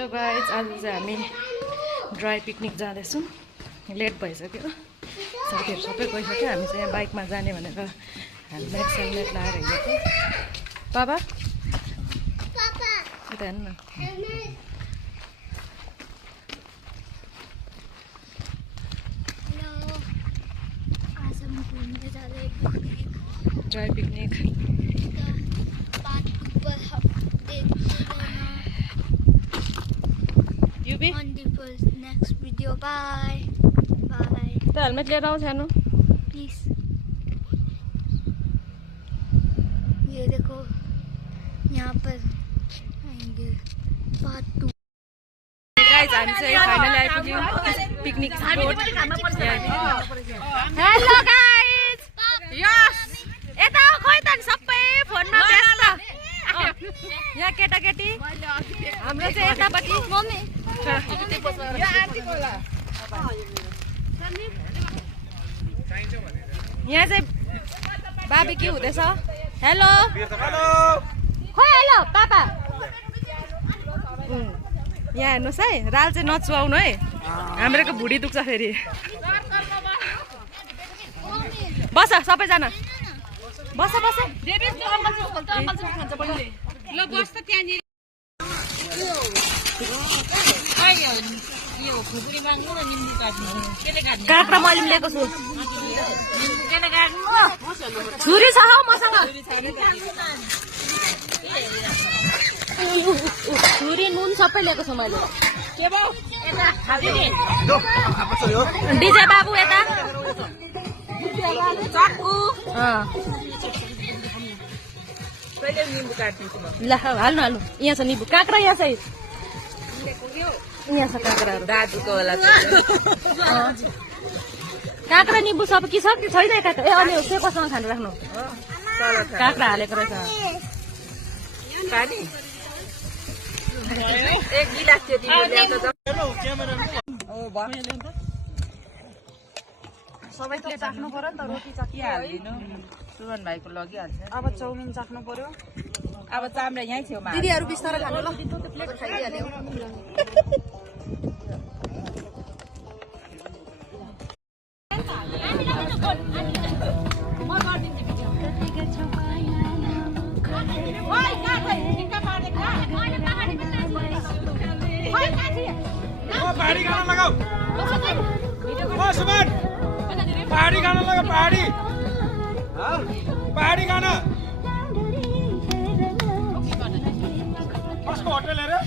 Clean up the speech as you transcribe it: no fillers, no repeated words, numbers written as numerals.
Hello guys, आज चाहिँ हामी ड्राई पिकनिक जाँदैछौँ। लेट भइसक्यो, साथीहरू सबै गइसक्यो। हामी चाहिँ यहाँ बाइकमा जाने भनेर हेलमेट सेलमेट लगाएर हिँडेको। बाबा यता हेर्नु न। Dry picnic next video. Bye. तो हेलमेट लिएर आऊ सानो प्लीज। ये देखो यहाँ पर आएंगे पार्ट 2। गाइज, हामी चाहिँ फाइनली आइपुग्यौँ पिकनिक स्पोट। हेलो गाइज, यस यता खोइ त सबै फोनमा व्यस्त। यहाँ केटाकेटी हाम्रो चाहिँ यतापट्टि मम्मी यहाँ चाहिँ बार्बिक्यू हुँदैछ। हेलो खोइ हेलो पापा। यहाँ हेर्नुहोस् है, राल चाहिँ नचुवाउनु है, हाम्रोको भुँडी दुख्छ फेरि। बस सबैजना बस बस। काँक्रा मैले ल्याएको छु। छुरी छ हौ मसँग। छुरी नुन सबै ल्याएको छु मैले। डिजे बाबु यता चक्कु। ल हाल्नु हाल्नु, यहाँ छ निम्बु। काँक्रा यहाँ छ, यहाँ छ काँक्राहरू। दाजुको होला काँक्रा निम्बु सब कि छ कि छैन काँक्रा? ए अनि सेकोसँग खानु राख्नु। काँक्रा हालेको रहेछ। सबै प्लेट चाख्नु पर्यो नि त। रोटी चाखिहालिदिनु, सुमन भाइको लगिहाल्छ। अब चाउमिन चाख्नु पर्यो। अब चाम्रे यहीँ छेउमा। दिदीहरू बिस्तारै खानु ल, प्लेट खाइदिइहाल्यो। पहाडी खाना लगाऊ। सुमन पहाडी खाना लगा। पहाडी खाना कसको होटल हेरे?